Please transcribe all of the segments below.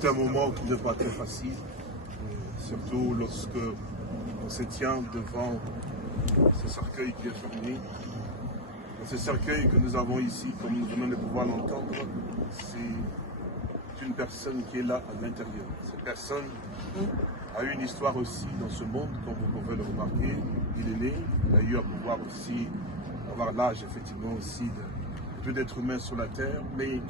C'est un moment qui n'est pas très facile, surtout lorsque on se tient devant ce cercueil qui est fermé. Ce cercueil que nous avons ici, comme nous venons de pouvoir l'entendre, c'est une personne qui est là à l'intérieur. Cette personne a eu une histoire aussi dans ce monde, comme vous pouvez le remarquer. Il est né, il a eu à pouvoir aussi avoir l'âge effectivement aussi de peu d'êtres humains sur la terre, mais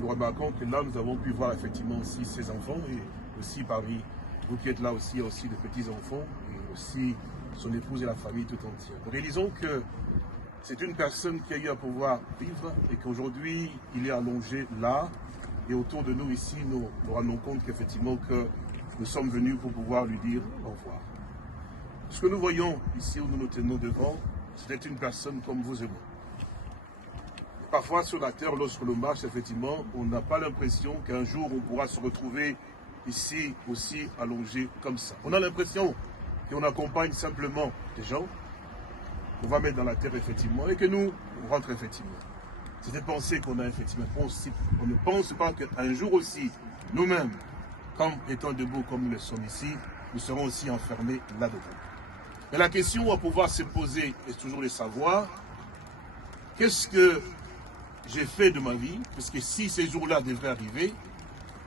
nous remarquons que là nous avons pu voir effectivement aussi ses enfants et aussi parmi vous qui êtes là aussi, il y a aussi de petits-enfants et aussi son épouse et la famille tout entière. Nous réalisons que c'est une personne qui a eu à pouvoir vivre et qu'aujourd'hui il est allongé là et autour de nous ici nous nous rendons compte qu'effectivement que nous sommes venus pour pouvoir lui dire au revoir. Ce que nous voyons ici où nous nous tenons devant, c'était une personne comme vous et moi. Parfois sur la terre, lorsque l'on marche, effectivement, on n'a pas l'impression qu'un jour on pourra se retrouver ici aussi allongé comme ça. On a l'impression qu'on accompagne simplement des gens qu'on va mettre dans la terre effectivement et que nous, on rentre effectivement. C'est des pensées qu'on a effectivement. On ne pense pas qu'un jour aussi, nous-mêmes, comme étant debout comme nous le sommes ici, nous serons aussi enfermés là-dedans. Mais la question à pouvoir se poser est toujours de savoir qu'est-ce que j'ai fait de ma vie, parce que si ces jours-là devraient arriver,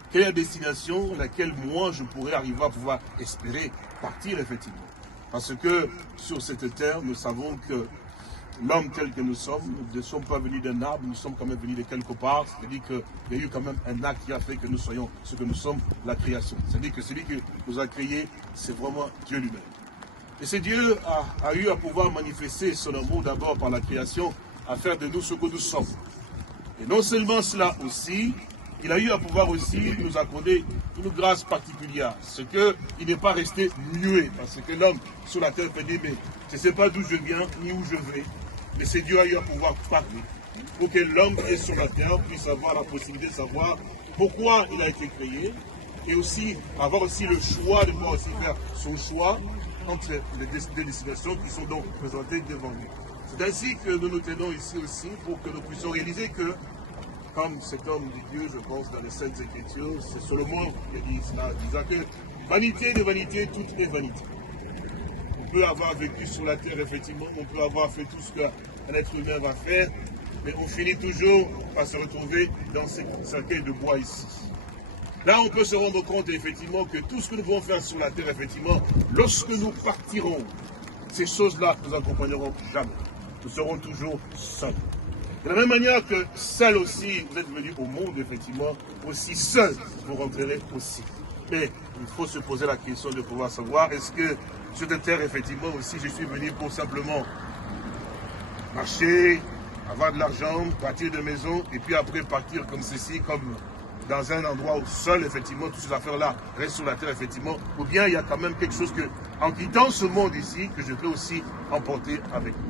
quelle est la destination à laquelle moi je pourrais arriver à pouvoir espérer partir effectivement. Parce que sur cette terre, nous savons que l'homme tel que nous sommes, nous ne sommes pas venus d'un arbre, nous sommes quand même venus de quelque part. C'est-à-dire qu'il y a eu quand même un acte qui a fait que nous soyons ce que nous sommes, la création. C'est-à-dire que celui qui nous a créés, c'est vraiment Dieu lui-même. Et ce Dieu a eu à pouvoir manifester son amour d'abord par la création, à faire de nous ce que nous sommes. Et non seulement cela aussi, il a eu à pouvoir aussi nous accorder une grâce particulière. C'est qu'il n'est pas resté muet, parce que l'homme sur la terre peut dire, mais je ne sais pas d'où je viens, ni où je vais. Mais c'est Dieu a eu à pouvoir parler, pour que l'homme qui est sur la terre puisse avoir la possibilité de savoir pourquoi il a été créé, et aussi avoir aussi le choix de pouvoir aussi faire son choix entre les deux destinations qui sont donc présentées devant nous. C'est ainsi que nous nous tenons ici aussi pour que nous puissions réaliser que, comme cet homme de Dieu, je pense, dans les Saintes Écritures, c'est Salomon qui a dit cela, disant que vanité de vanité, tout est vanité. On peut avoir vécu sur la terre, effectivement, on peut avoir fait tout ce qu'un être humain va faire, mais on finit toujours par se retrouver dans ce cercueil de bois ici. Là, on peut se rendre compte, effectivement, que tout ce que nous pouvons faire sur la terre, effectivement, lorsque nous partirons, ces choses-là nous accompagneront jamais. Nous serons toujours seuls. De la même manière que seul aussi, vous êtes venus au monde, effectivement, aussi seul, vous rentrerez aussi. Mais il faut se poser la question de pouvoir savoir, est-ce que sur cette terre, effectivement, aussi, je suis venu pour simplement marcher, avoir de l'argent, partir de maison, et puis après partir comme ceci, comme dans un endroit où seul, effectivement, toutes ces affaires-là restent sur la terre, effectivement, ou bien il y a quand même quelque chose que, en quittant ce monde ici, que je peux aussi emporter avec moi.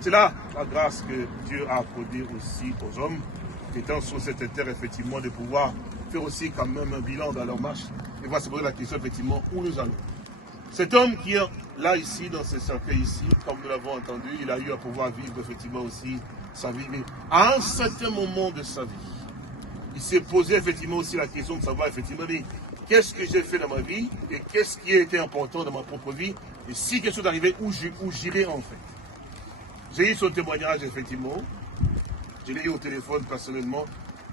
C'est là la grâce que Dieu a accordée aussi aux hommes, étant sur cette terre, effectivement, de pouvoir faire aussi quand même un bilan dans leur marche, et voir se poser la question, effectivement, où nous allons. Cet homme qui est là, ici, dans ce cercueil ici, comme nous l'avons entendu, il a eu à pouvoir vivre, effectivement, aussi sa vie, mais à un certain moment de sa vie, il s'est posé effectivement aussi la question de savoir effectivement qu'est-ce que j'ai fait dans ma vie et qu'est-ce qui a été important dans ma propre vie et si quelque chose arrivait, où j'irai en fait. J'ai eu son témoignage effectivement, je l'ai eu au téléphone personnellement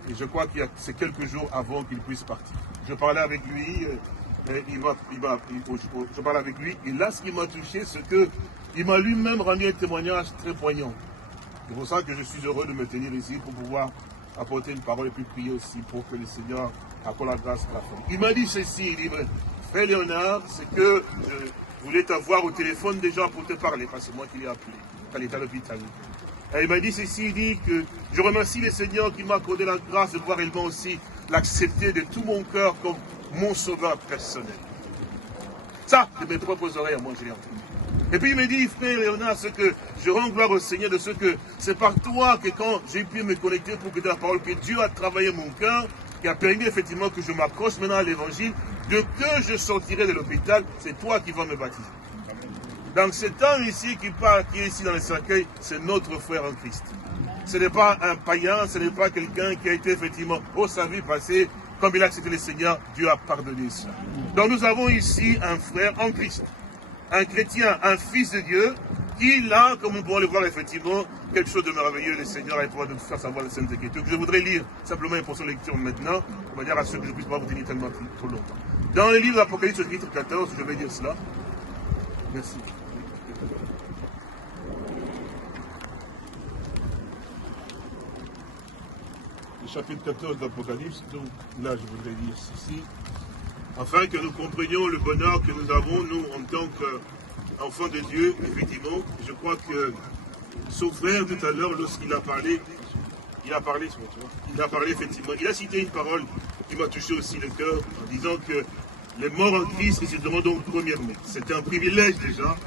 et je crois que c'est quelques jours avant qu'il puisse partir. Je parlais avec lui, je parlais avec lui et là ce qui m'a touché c'est qu'il m'a lui-même rendu un témoignage très poignant. C'est pour ça que je suis heureux de me tenir ici pour pouvoir apporter une parole et puis prier aussi pour que le Seigneur accorde la grâce à la famille. Il m'a dit ceci, il dit, frère Léonard, c'est que je voulais t'avoir au téléphone déjà pour te parler, parce que c'est moi qui l'ai appelé, quand il était à l'hôpital. Et il m'a dit ceci, il dit que je remercie le Seigneur qui m'a accordé la grâce de pouvoir réellement aussi l'accepter de tout mon cœur comme mon sauveur personnel. Ça, de mes propres oreilles, moi je l'ai entendu. Et puis il me dit, frère Léonard, ce que je rends gloire au Seigneur de ce que c'est par toi que quand j'ai pu me connecter pour que la parole, que Dieu a travaillé mon cœur, qui a permis effectivement que je m'accroche maintenant à l'évangile, de que je sortirai de l'hôpital, c'est toi qui vas me baptiser. Donc cet homme ici qui est ici dans le cercueil, c'est notre frère en Christ. Ce n'est pas un païen, ce n'est pas quelqu'un qui a été effectivement, au sa vie passée, comme il a accepté le Seigneur, Dieu a pardonné cela. Donc nous avons ici un frère en Christ, un chrétien, un fils de Dieu, qui là, comme nous pouvons le voir effectivement, quelque chose de merveilleux, le Seigneur a pouvoir de faire savoir la Sainte Écriture. Je voudrais lire simplement une portion de lecture maintenant, de manière à ce que je ne puisse pas vous tenir tellement trop longtemps. Dans le livre d'Apocalypse, chapitre 14, je vais dire cela. Merci. Le chapitre 14 d'Apocalypse, donc là je voudrais lire ceci, afin que nous comprenions le bonheur que nous avons, nous, en tant qu'enfants de Dieu, effectivement. Je crois que son frère, tout à l'heure, lorsqu'il a parlé, effectivement, il a cité une parole qui m'a touché aussi le cœur, en disant que les morts en Christ, ils se demandent donc premièrement. C'était un privilège déjà